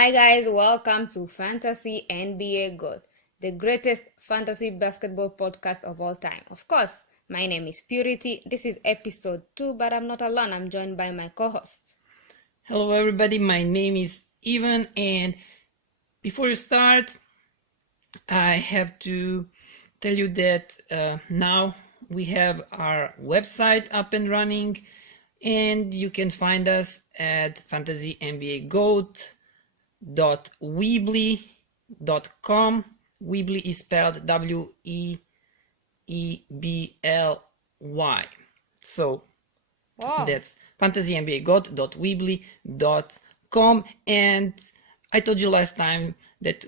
Hi guys, welcome to Fantasy NBA Gold, the greatest fantasy basketball podcast of all time. Of course, my name is Purity. This is episode 2, but I'm not alone. I'm joined by my co-host. Hello everybody, my name is Ivan, and before you start, I have to tell you that now we have our website up and running, and you can find us at fantasynbagoat.weebly.com. Weebly is spelled W-E-E-B-L-Y. So Wow. that's fantasynbagoat.weebly.com. And I told you last time that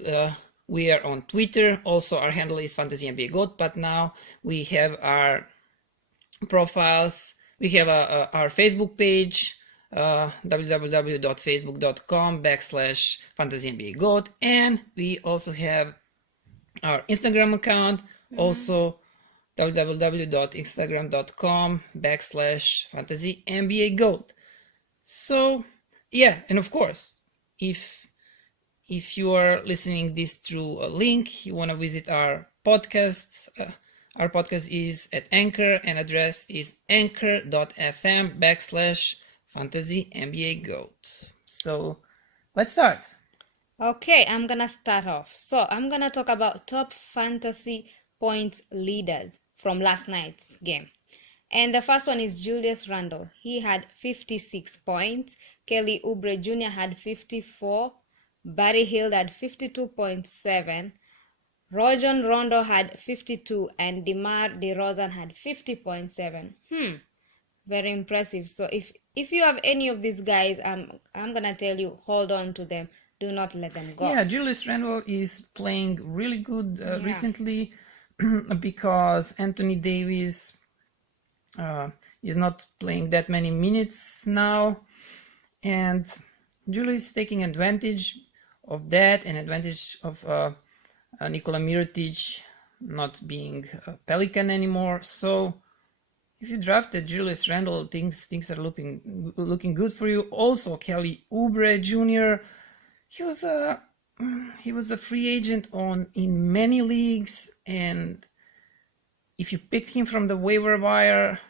we are on Twitter. Also, our handle is fantasynbagoat, but now we have our profiles. We have our Facebook page, www.facebook.com/fantasynbagoat, and we also have our Instagram account, also www.instagram.com/fantasynbagoat. So yeah, and of course, if you are listening this through a link, you want to visit our podcast. Our podcast is at Anchor, and address is anchor.fm/fantasynbagoat. So let's start. Okay, I'm gonna start off. So I'm gonna talk about top fantasy points leaders from last night's game. And the first one is Julius Randle. He had 56 points. Kelly Oubre Jr. had 54. Buddy Hield had 52.7. Rajon Rondo had 52 and DeMar DeRozan had 50.7. Very impressive. So if you have any of these guys, I'm gonna tell you, hold on to them. Do not let them go. Yeah, Julius Randle is playing really good recently because Anthony Davis is not playing that many minutes now, and Julius is taking advantage of that and advantage of Nikola Mirotic not being a Pelican anymore. So if you drafted Julius Randle, things are looking good for you. Also, Kelly Oubre Jr. He was a free agent in many leagues, and if you picked him from the waiver wire,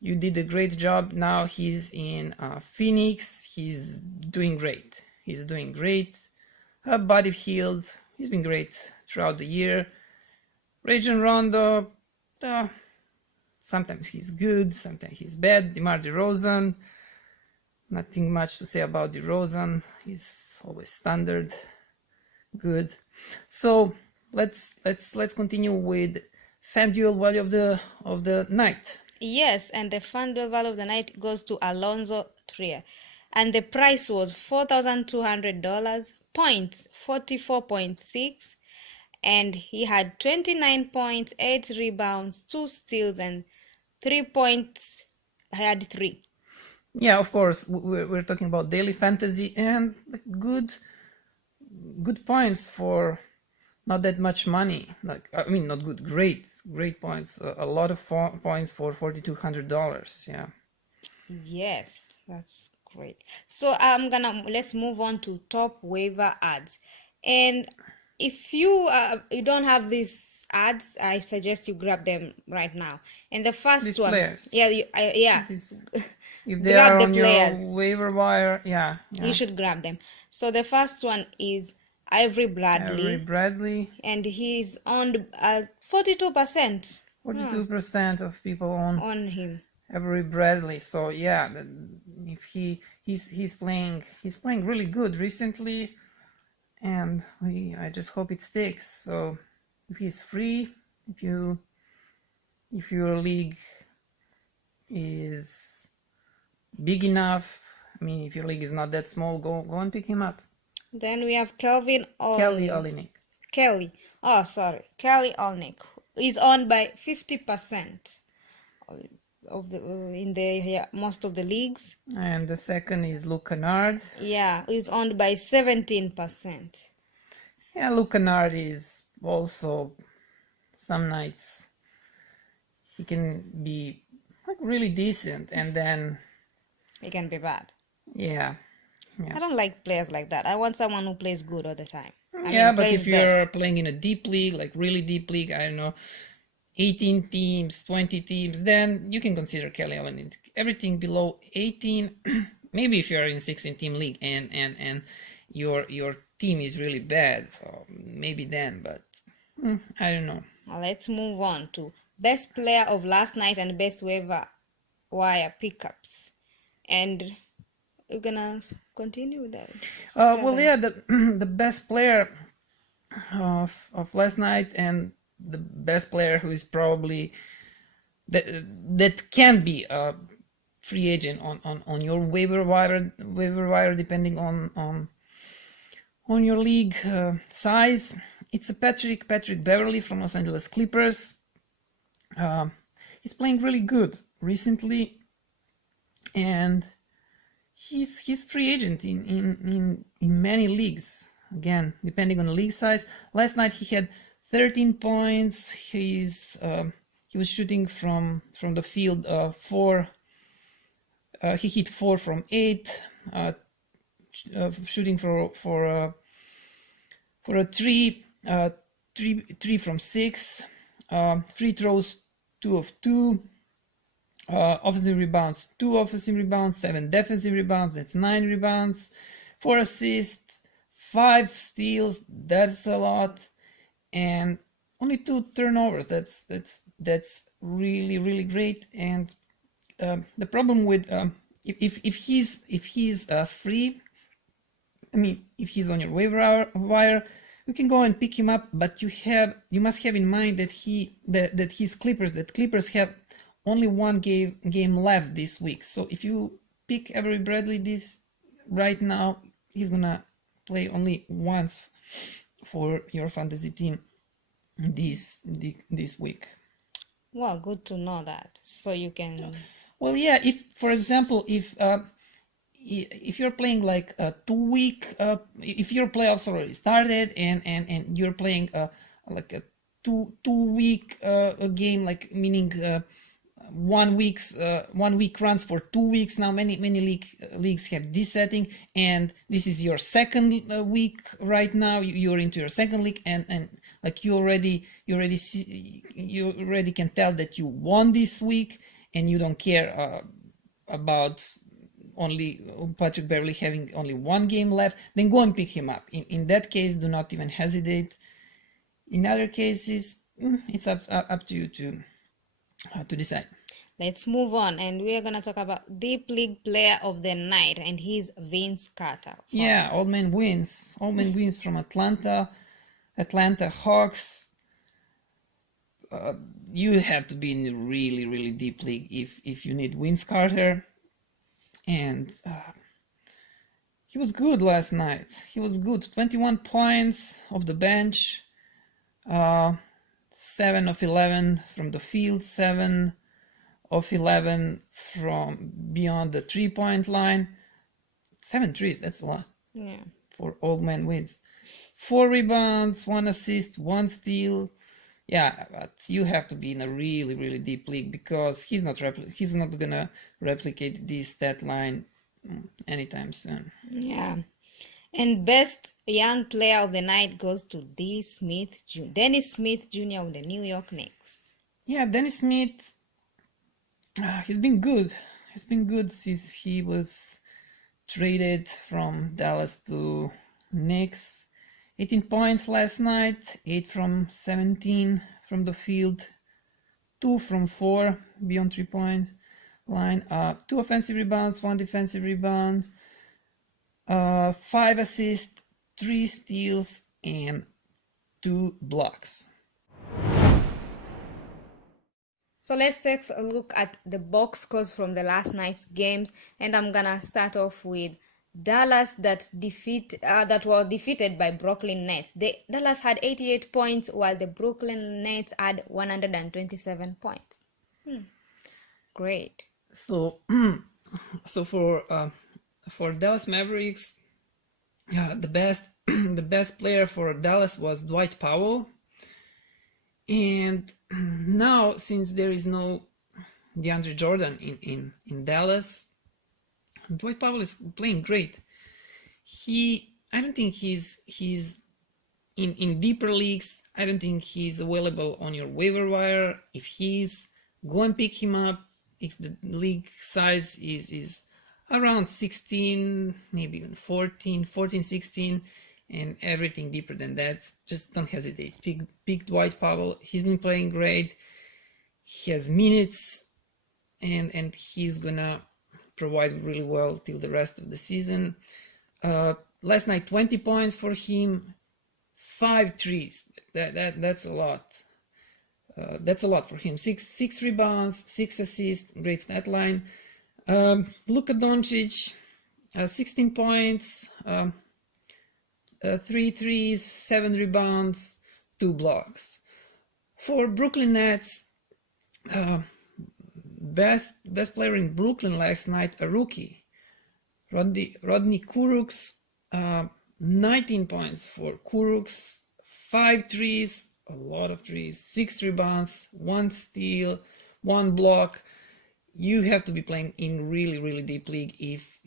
you did a great job. Now he's in Phoenix. He's doing great. Buddy Hield, he's been great throughout the year. Rajon Rondo, sometimes he's good, sometimes he's bad. DeMar DeRozan, nothing much to say about DeRozan. He's always standard, good. So let's continue with FanDuel value of the night. Yes, and the FanDuel value of the night goes to Alonzo Trier. And the price was $4,200, points 44.6, and he had 29 points, 8 rebounds, 2 steals, and 3 points. He had 3. Yeah, of course, we're talking about daily fantasy, and good points for not that much money. Not good, great points. A lot of points for $4,200. Yeah. Yes, that's great. So let's move on to top waiver ads. And if you don't have these ads, I suggest you grab them right now. And the first These one, players. yeah. If they Grab are the on players. your waiver wire, yeah. You should grab them. So the first one is Avery Bradley. And he's on 42%. 42% of people on him. Avery Bradley. So yeah, if he's playing really good recently, and I just hope it sticks. So if he's free, if your league is big enough, if your league is not that small, go and pick him up. Then we have Kelly Olynyk. Kelly Olynyk is on by 50% of the most of the leagues. And the second is Luke Kennard. Yeah, is owned by 17%. Yeah, Luke Kennard is also, some nights he can be really decent, and then It can be bad. yeah, Yeah. I don't like players like that. I want someone who plays good all the time. Yeah, but plays if you're best. playing in a deep league, like really deep league, I don't know, 18 teams, 20 teams, then you can consider Kellyanne. Everything below 18, maybe if you're in 16 team league and your team is really bad, so maybe then, but I don't know. Now let's move on to best player of last night and best waiver wire pickups. And we're gonna continue with that. Well, yeah, the best player of last night and the best player who is probably that can be a free agent on your waiver wire depending on your league size. It's a Patrick Beverley from Los Angeles Clippers. He's playing really good recently, and he's free agent in many leagues. Again, depending on the league size. Last night he had 13 points. He was shooting from the field 4. He hit 4 from 8. Shooting for a 3 from 6. Free throws 2 of 2. Offensive rebounds 2 offensive rebounds, 7 defensive rebounds. That's 9 rebounds. 4 assists. 5 steals, that's a lot, and only 2 turnovers. That's really great. And the problem with if he's free, I mean, if he's on your waiver wire, you can go and pick him up, but you must have in mind that Clippers have only one game left this week. So if you pick Avery Bradley right now, he's gonna play only once for your fantasy team this week. Well, good to know that. So you can. Well, yeah. If, for example, if you're playing like a 2-week, if your playoffs already started and you're playing like a 2-week game, like meaning 1 week runs for 2 weeks. Now many leagues have this setting, and this is your second week right now. You're into your second league, and like you already can tell that you won this week, and you don't care about only Patrick Beverley having only one game left. Then go and pick him up. In that case, do not even hesitate. In other cases, it's up to you to decide. Let's move on, and we are gonna talk about Deep League Player of the Night, and he's Vince Carter. Yeah, Old Man wins from Atlanta Hawks. You have to be in a really deep league if you need Vince Carter, and he was good last night. He was good. 21 points off the bench. 7 of 11 from the field, 7 of 11 from beyond the 3-point line. 7 threes, that's a lot. Yeah. For Old Man wins. 4 rebounds, 1 assist, 1 steal. Yeah, but you have to be in a really deep league because he's not gonna replicate this stat line anytime soon. Yeah. And best young player of the night goes to Dennis Smith Jr. of the New York Knicks. Yeah, Dennis Smith, he's been good. He's been good since he was traded from Dallas to Knicks. 18 points last night, 8 from 17 from the field, 2 from 4 beyond 3-point line, 2 offensive rebounds, 1 defensive rebound, 5 assists, 3 steals, and 2 blocks. So let's take a look at the box scores from the last night's games, and I'm gonna start off with Dallas that were defeated by Brooklyn Nets. Dallas had 88 points while the Brooklyn Nets had 127 points. Great. So for Dallas Mavericks, the best player for Dallas was Dwight Powell. And now, since there is no DeAndre Jordan in Dallas, Dwight Powell is playing great. I don't think he's in deeper leagues. I don't think he's available on your waiver wire. If he's, go and pick him up. If the league size is around 16, maybe even 14, 16, and everything deeper than that, just don't hesitate. Pick Dwight Powell. He's been playing great. He has minutes, and he's gonna provide really well till the rest of the season. Last night, 20 points for him, 5 threes. That's a lot. That's a lot for him. Six rebounds, 6 assists, great stat line. Luka Doncic, 16 points, 3 threes, 7 rebounds, 2 blocks. For Brooklyn Nets, best player in Brooklyn last night, a rookie, Rodney Kurucs, 19 points for Kurucs, 5 threes, a lot of threes, 6 rebounds, 1 steal, 1 block. You have to be playing in really deep league if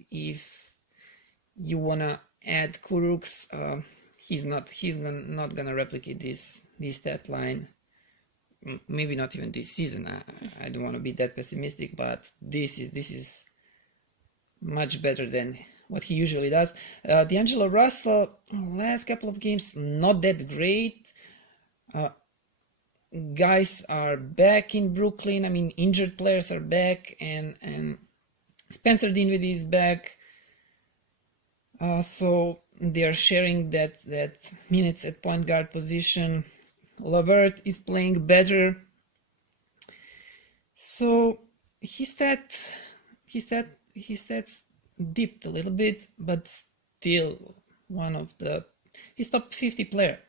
you wanna add Kurucs. He's not gonna replicate this stat line. Maybe not even this season. I don't want to be that pessimistic, but this is much better than what he usually does. D'Angelo Russell, last couple of games, not that great. Guys are back in Brooklyn. I mean, injured players are back, and Spencer Dinwiddie is back. So they are sharing that minutes at point guard position. LeVert is playing better. So his stats dipped a little bit, but still he's top 50 player.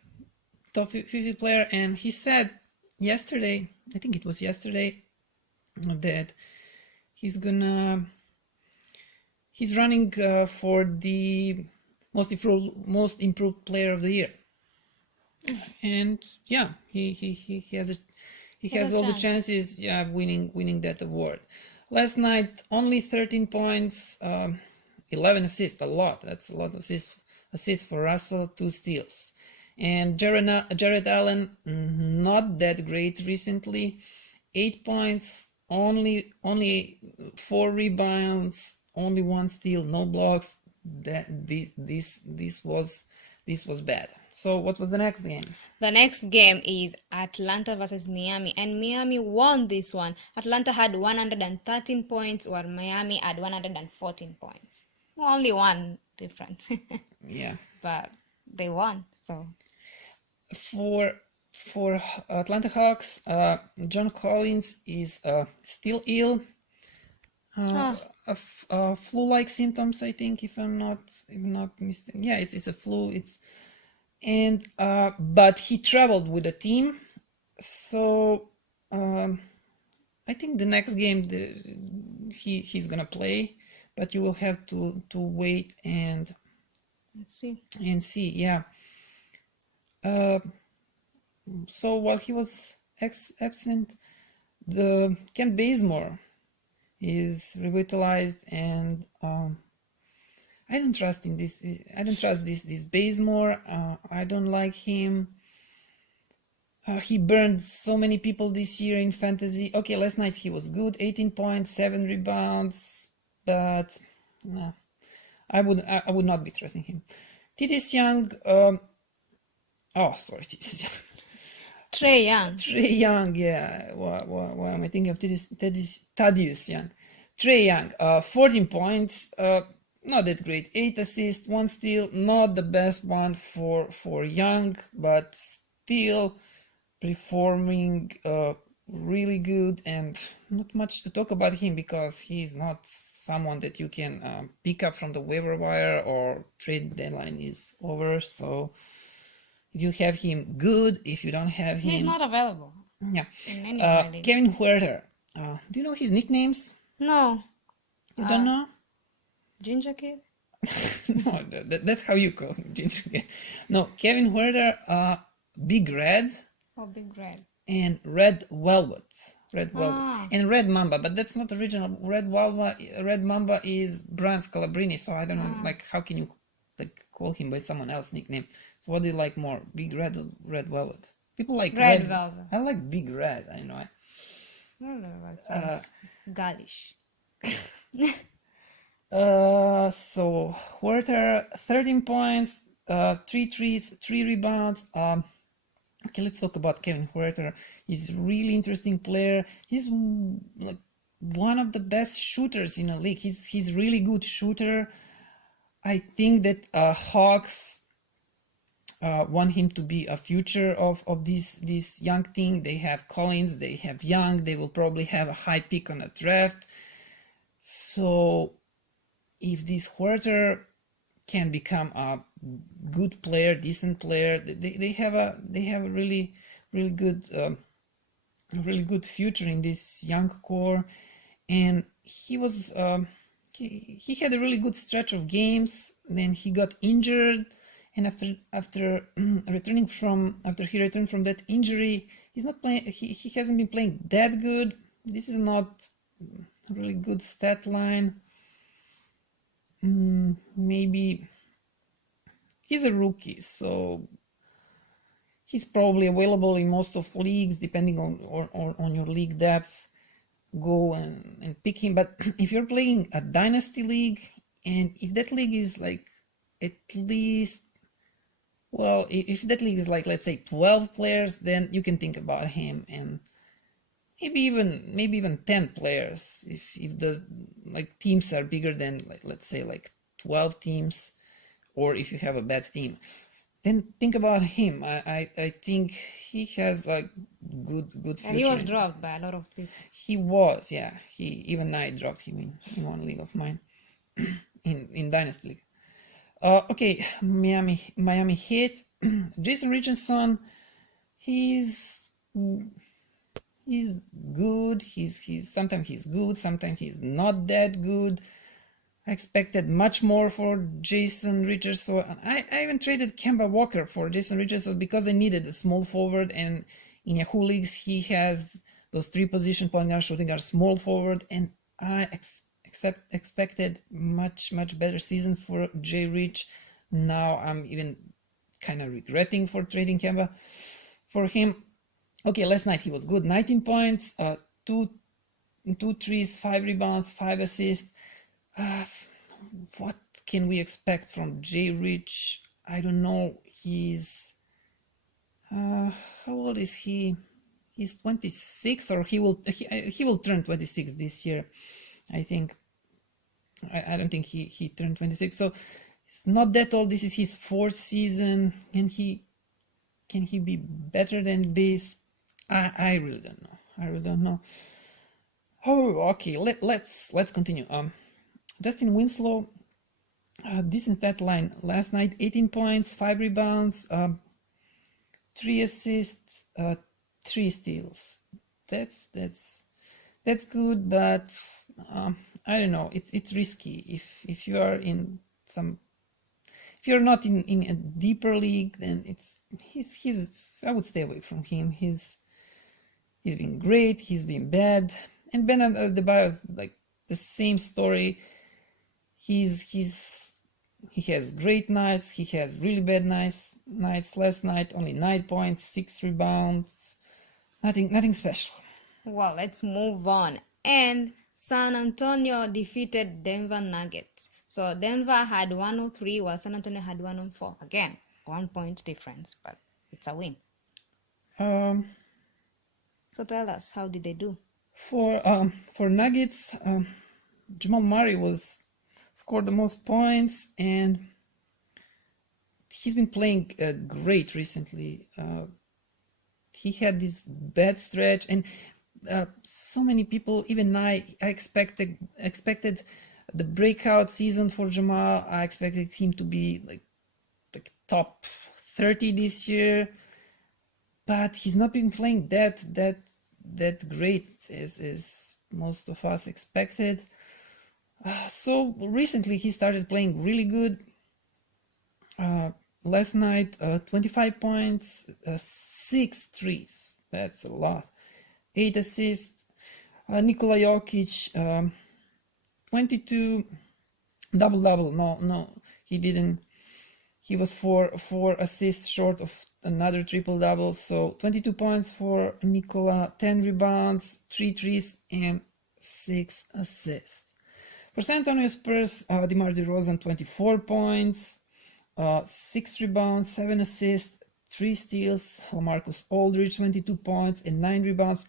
And he said yesterday, I think it was yesterday, that he's running for the most improved player of the year. And yeah, he has all the chances, winning that award. Last night, only 13 points, 11 assists, a lot. That's a lot of assists for Russell, 2 steals. And Jared Allen, not that great recently, 8 points, only 4 rebounds, only 1 steal, no blocks. This was bad. So what was the next game? The next game is Atlanta versus Miami, and Miami won this one. Atlanta had 113 points, while Miami had 114 points. Only one difference. Yeah. But they won. So for Atlanta Hawks, John Collins is still ill. Flu-like symptoms, I think, if I'm not mistaken. Yeah, it's a flu. But he traveled with the team, so I think the next game he's gonna play, but you will have to wait and see. Yeah. So while he was absent, the Kent Bazemore is revitalized, and I don't trust this Bazemore. I don't like him. He burned so many people this year in fantasy. Okay, last night he was good, 18 points, 7 rebounds, but no, I would not be trusting him. Thaddeus Young. Thaddeus Young. Trae Young, yeah. Why am I thinking of Thaddeus Young? Trae Young, 14 points. Not that great. 8 assists, 1 steal. Not the best one for Young, but still performing really good, and not much to talk about him because he's not someone that you can pick up from the waiver wire or trade deadline is over. So if you have him, good. If you don't have him, he's not available. Yeah. In any of my leagues. Kevin Huerter. Do you know his nicknames? No. You don't know? Ginger Kid? No, that's how you call him, Ginger Kid. No, Kevin Huerter, Big Red. Oh, Big Red. And Red Velvet. And Red Mamba, but that's not original. Red Mamba is Brian Scalabrine, so I don't know, how can you call him by someone else's nickname. So what do you like more, Big Red or Red Velvet? People like Red Velvet. I like Big Red. I know. Red Velvet sounds Gaulish. So Huerta, 13 points, 3 threes, 3 rebounds. Okay, let's talk about Kevin Huerta. He's a really interesting player. He's like one of the best shooters in the league. He's really good shooter. I think that Hawks want him to be a future of this young team. They have Collins, they have Young, they will probably have a high pick on the draft. So if this Huerta can become a good player, decent player, they have a really good future in this young core. And he was he had a really good stretch of games. Then he got injured, and after he returned from that injury, he's not playing. He hasn't been playing that good. This is not a really good stat line. Maybe he's a rookie, so he's probably available in most of leagues, depending on your league depth. Go and pick him. But if you're playing a dynasty league, and if that league is like at least, well, if that league is like, let's say 12 players, then you can think about him, and maybe even 10 players if the like teams are bigger than, like, let's say like 12 teams, or if you have a bad team, then think about him. I think he has like good future. And he was dropped by a lot of people. He was, yeah. Even I dropped him in one league of mine, in Dynasty League. Okay, Miami Heat. Jason Richardson, he's good. Sometimes he's good, sometimes he's not that good. I expected much more for Jason Richardson. I even traded Kemba Walker for Jason Richardson because I needed a small forward, and in Yahoo leagues he has those 3 position, point guard, shooting guard, small forward, and I expected much better season for J Rich. Now I'm even kind of regretting for trading Kemba for him. Okay, last night he was good. 19 points, 2 threes, 5 rebounds, 5 assists. What can we expect from J Rich? I don't know. He's how old is he? He's 26, or he will turn 26 this year, I think. I don't think he turned 26, so it's not that old. This is his 4th season. Can he be better than this? I really don't know. Oh, okay. Let's continue. Justin Winslow, decent stat line last night. 18 points, 5 rebounds, 3 assists, 3 steals. That's good, but I don't know. It's risky if you are if you're not in a deeper league, then he's I would stay away from him. He's been great, he's been bad, and Ben Adebayo, like the same story. He has great nights, he has really bad nights. Last night only 9 points, 6 rebounds, nothing special. Well, let's move on. And San Antonio defeated Denver Nuggets. So Denver had 103 while San Antonio had 104. Again, 1 point difference, but it's a win. So tell us, how did they do? For Nuggets, Jamal Murray scored the most points, and he's been playing great recently. He had this bad stretch, and so many people, even I expected the breakout season for Jamal. I expected him to be like top 30 this year, but he's not been playing that great as most of us expected. So recently he started playing really good. Last night, 25 points, 6 threes. That's a lot. 8 assists. Nikola Jokic, 22 double. No, he didn't He was four assists short of another triple-double. So 22 points for Nikola, 10 rebounds, 3 threes, and 6 assists. For San Antonio Spurs, DeMar DeRozan, 24 points, 6 rebounds, 7 assists, 3 steals. LaMarcus Aldridge, 22 points and 9 rebounds.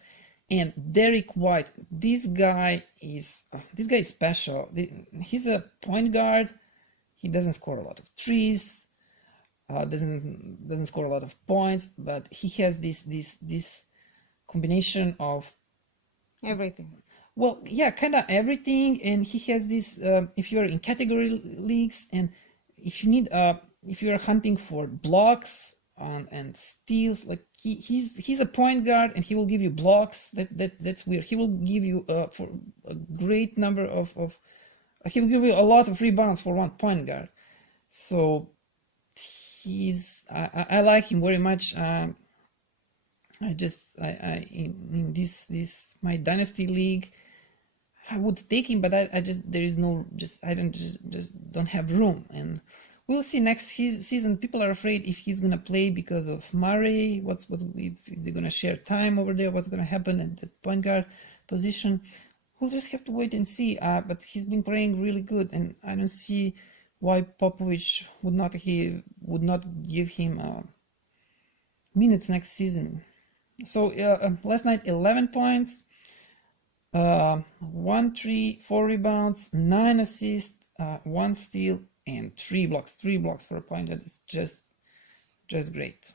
And Derek White, this guy is special. He's a point guard. He doesn't score a lot of threes, doesn't score a lot of points, but he has this combination of everything. Well, yeah, kind of everything, and he has this. If you're in category leagues, and if you need, if you're hunting for blocks and steals, like he's a point guard, and he will give you blocks. That's weird. He will give you for a great number of he will give you a lot of rebounds for one point guard. So I like him very much. I in this my dynasty league, I would take him, but I just there is no I don't have room, and we'll see next season. People are afraid if he's gonna play because of Murray. What's if they're gonna share time over there? What's gonna happen at the point guard position? We'll just have to wait and see. But he's been playing really good, and I don't see why Popovich would not give him minutes next season. So last night, 11 points, 1 3, 4 rebounds, 9 assists, 1 steal, and 3 blocks. 3 blocks for a point. That is just great.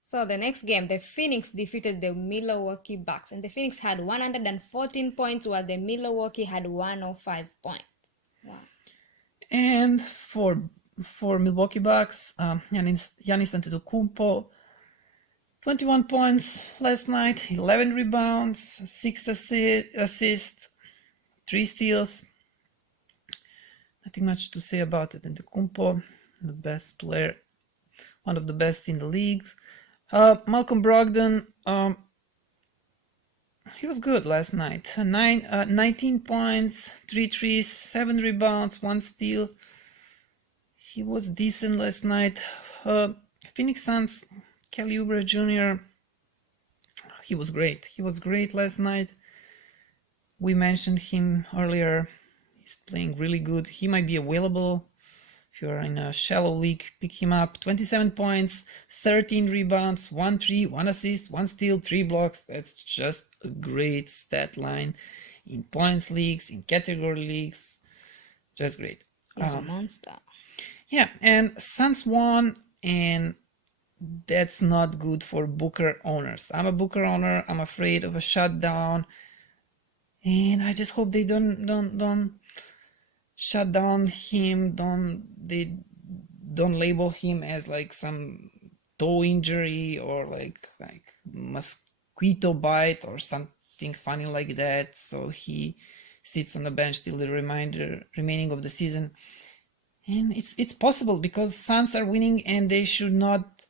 So the next game, the Phoenix defeated the Milwaukee Bucks, and the Phoenix had 114 points while the Milwaukee had 105 points. Wow. And for Milwaukee Bucks, Giannis Antetokounmpo, 21 points last night, 11 rebounds, 6 assists, 3 steals. Nothing much to say about it. Antetokounmpo, the best player, one of the best in the league. Malcolm Brogdon, he was good last night. 19 points, 3 threes, 7 rebounds, 1 steal. He was decent last night. Phoenix Suns, Kelly Oubre Jr., he was great. He was great last night. We mentioned him earlier. He's playing really good. He might be available. If you're in a shallow league, pick him up. 27 points, 13 rebounds, 1 3, 1 assist, 1 steal, 3 blocks. That's just a great stat line in points leagues, in category leagues. Just great. He's a monster. Yeah, and Suns won, and that's not good for Booker owners. I'm a Booker owner. I'm afraid of a shutdown, and I just hope they don't shut down him. They don't label him as like some toe injury or like mosquito bite or something funny like that. So he sits on the bench till the remaining of the season. And it's possible because Suns are winning and they should not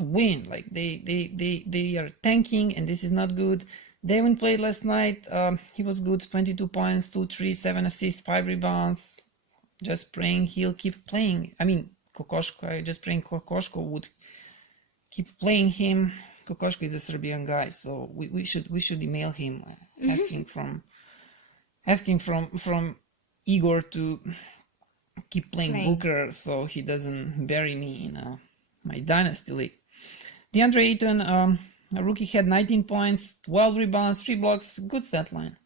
win. Like they are tanking, and this is not good. Devin played last night. He was good. 22 points, 2 3, 7 assists, 5 rebounds. Just praying he'll keep playing. I mean, Kokoško, just praying Kokoško would keep playing him. Kokoško is a Serbian guy, so we should email him asking from Igor to keep playing Booker so he doesn't bury me in my dynasty league. DeAndre Ayton, a rookie, had 19 points, 12 rebounds, 3 blocks. Good stat line.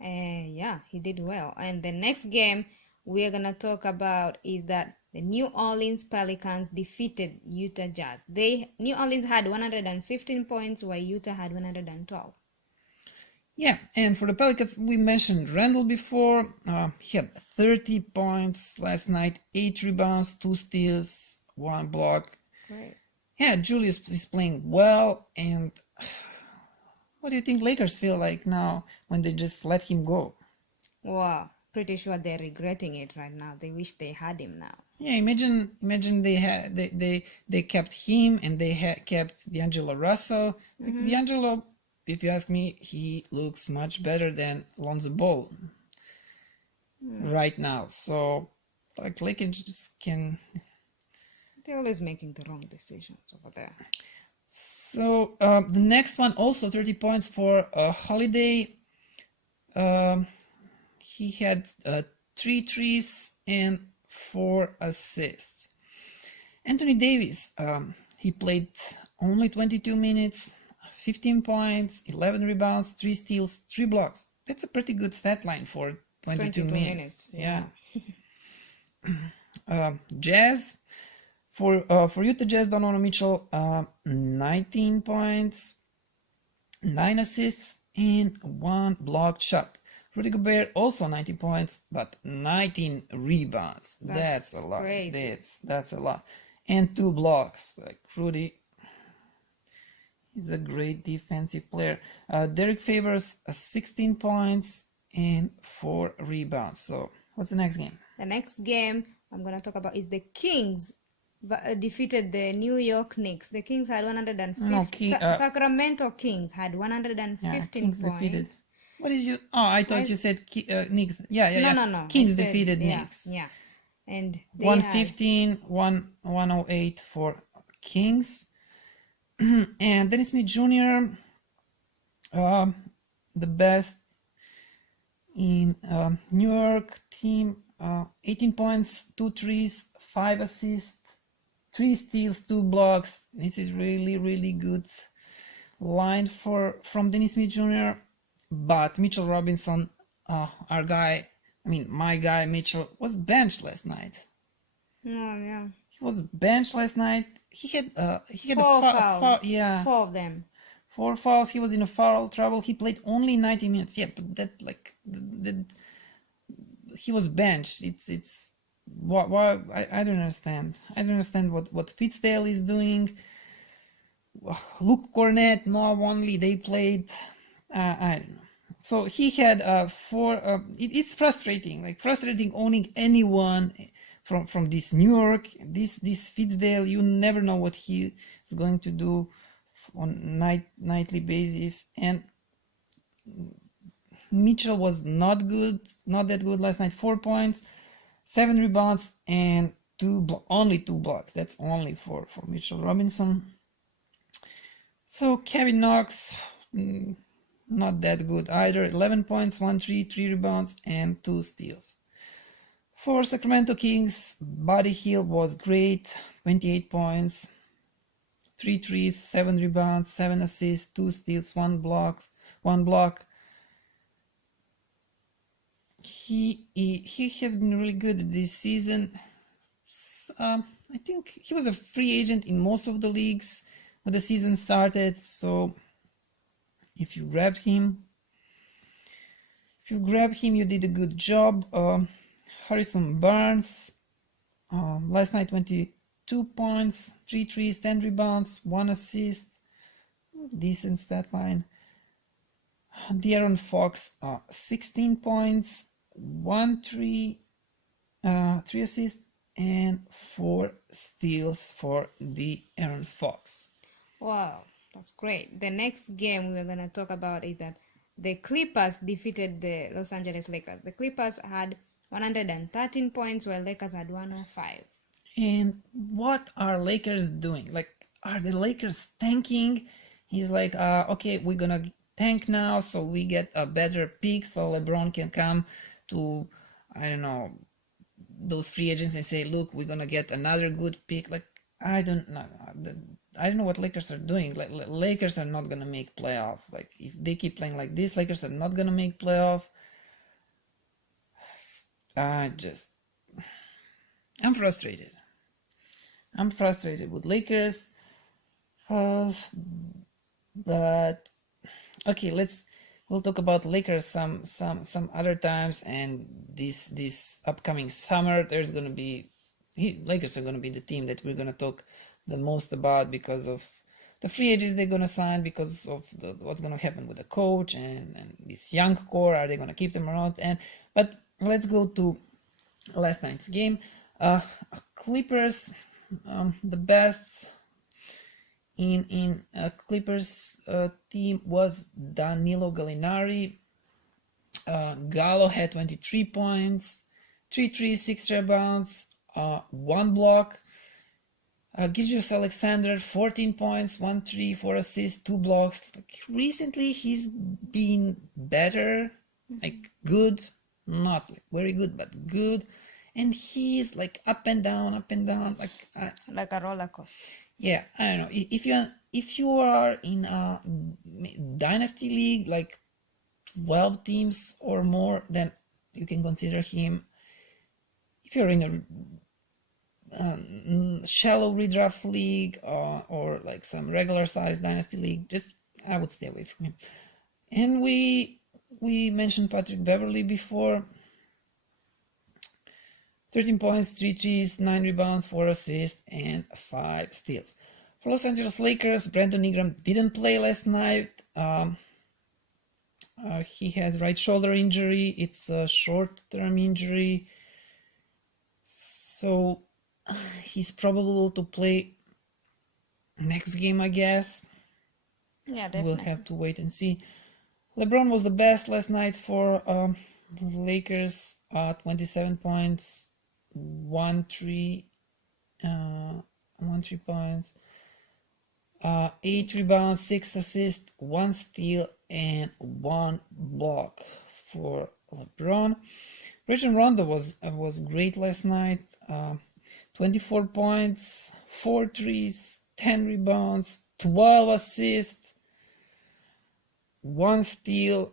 Yeah, he did well. And the next game we're gonna talk about is that the New Orleans Pelicans defeated Utah Jazz. New Orleans had 115 points while Utah had 112. Yeah, and for the Pelicans, we mentioned Randall before. He had 30 points last night, 8 rebounds, 2 steals, 1 block. Great. Yeah, Julius is playing well. And what do you think Lakers feel like now when they just let him go? Wow, pretty sure they're regretting it right now. They wish they had him now. Yeah, imagine they kept him and they kept D'Angelo Russell. Mm-hmm. right now. So like Lakers can. They're always making the wrong decisions over there. So the next one also 30 points for Holiday. He had 3 threes and 4 assists. Anthony Davis, he played only 22 minutes, 15 points, 11 rebounds, 3 steals, 3 blocks. That's a pretty good stat line for 22 minutes. Yeah. Jazz, for Utah Jazz, Donovan Mitchell, 19 points, 9 assists, and 1 blocked shot. Rudy Gobert also 19 points, but 19 rebounds. That's a lot. Great. That's a lot. And 2 blocks. Like Rudy is a great defensive player. Derek Favors 16 points and 4 rebounds. So what's the next game? The next game I'm going to talk about is the Kings defeated the New York Knicks. The Kings had 150. Sacramento Kings had 115 Kings points. Defeated. What did you? Oh, I thought you said Knicks. Yeah. No. Kings defeated Knicks. Yeah. And they 115, 108 for Kings. And Dennis Smith Jr., the best in New York team, 18 points, 2 threes, 5 assists, 3 steals, 2 blocks. This is really good line from Dennis Smith Jr. But Mitchell Robinson, my guy Mitchell, was benched last night. Oh yeah. He was benched last night. He had 4 fouls. 4 of them. 4 fouls. He was in a foul trouble. He played only 90 minutes. Yeah, but he was benched. It's why I don't understand. I don't understand what Fitzdale is doing. Luke Cornett, Noah Vonleh, they played. I don't know. So he had 4. It's frustrating. Frustrating owning anyone from this New York, this Fitzdale. You never know what he is going to do on nightly basis. And Mitchell was not that good last night. 4 points, 7 rebounds, and only 2 blocks. That's only for Mitchell Robinson. So Kevin Knox, not that good either. 11 points, 1 3, 3 rebounds, and 2 steals. For Sacramento Kings, Buddy Hield was great. 28 points, 3 threes, 7 rebounds, 7 assists, 2 steals, 1 block. He has been really good this season. I think he was a free agent in most of the leagues when the season started. So if you grabbed him, you did a good job. Harrison Barnes, last night 22 points, 3 threes, 10 rebounds, 1 assist, decent stat line. De'Aaron Fox, 16 points, 1 3, 3 assists, and 4 steals for De'Aaron Fox. Wow, that's great. The next game we're going to talk about is that the Clippers defeated the Los Angeles Lakers. The Clippers had 113 points while Lakers had 105. And what are Lakers doing? Are the Lakers tanking? He's like, okay, we're going to tank now so we get a better pick so LeBron can come to, I don't know, those free agents and say, look, we're going to get another good pick. I don't know. I don't know what Lakers are doing. Lakers are not going to make playoff. If they keep playing like this, Lakers are not going to make playoff. I'm frustrated. I'm frustrated with Lakers. But okay, we'll talk about Lakers some other times. And this upcoming summer, there's gonna be Lakers are gonna be the team that we're gonna talk the most about because of the free agents they're gonna sign, because of what's gonna happen with the coach and this young core. Are they gonna keep them or not? But let's go to last night's game. Clippers, the best in Clippers team was Danilo Gallinari. Gallo had 23 points, 3 threes, 6 rebounds, 1 block. Gilgeous Alexander, 14 points, 1 3, 4 assists, 2 blocks. Like, recently, he's been better, like good, not like very good, but good. And he's like up and down, like a roller coaster. Yeah, I don't know. If you are in a dynasty league, like 12 teams or more, then you can consider him. If you're in a shallow redraft league or like some regular size dynasty league, I would stay away from him. And we mentioned Patrick Beverley before. 13 points, 3 threes, 9 rebounds, 4 assists, and 5 steals. For Los Angeles Lakers, Brandon Ingram didn't play last night. He has right shoulder injury. It's a short-term injury, so he's probable to play next game, I guess. Yeah, definitely. We'll have to wait and see. LeBron was the best last night for the Lakers. 27 points, 1 3 points, 8 rebounds, 6 assists, 1 steal, and 1 block for LeBron. Rajon Rondo was great last night. 24 points, 4 threes, 10 rebounds, 12 assists, 1 steal,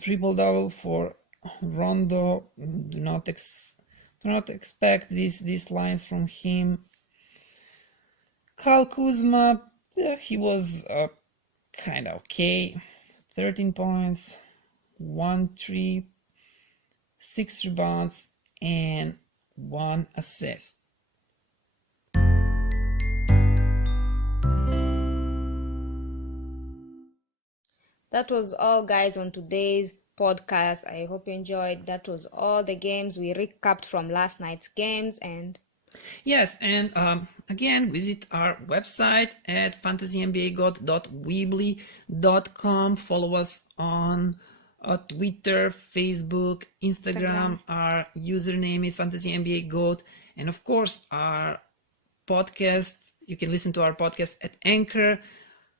triple-double for Rondo. Do not expect these lines from him. Kyle Kuzma, he was kind of okay. 13 points, 1 3, 6 rebounds, and 1 assist. That was all, guys, on today's podcast. I hope you enjoyed. That was all the games we recapped from last night's games. And yes, and again, visit our website at fantasynbagoat.weebly.com. Follow us on Twitter, Facebook, Instagram. Our username is fantasynbagoat, and of course our podcast. You can listen to our podcast at Anchor.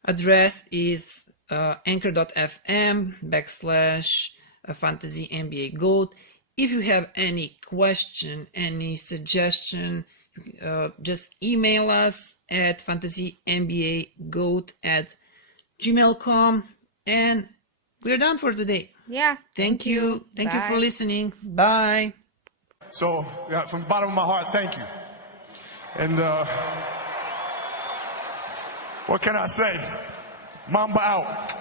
Address is anchor.fm/fantasynbagoat. If you have any question, any suggestion, just email us at fantasynbagoat@gmail.com. And we're done for today. yeah, Thank you. Thank you for Bye. listening. Bye. So, from the bottom of my heart, thank you. And what can I say? Mamba out.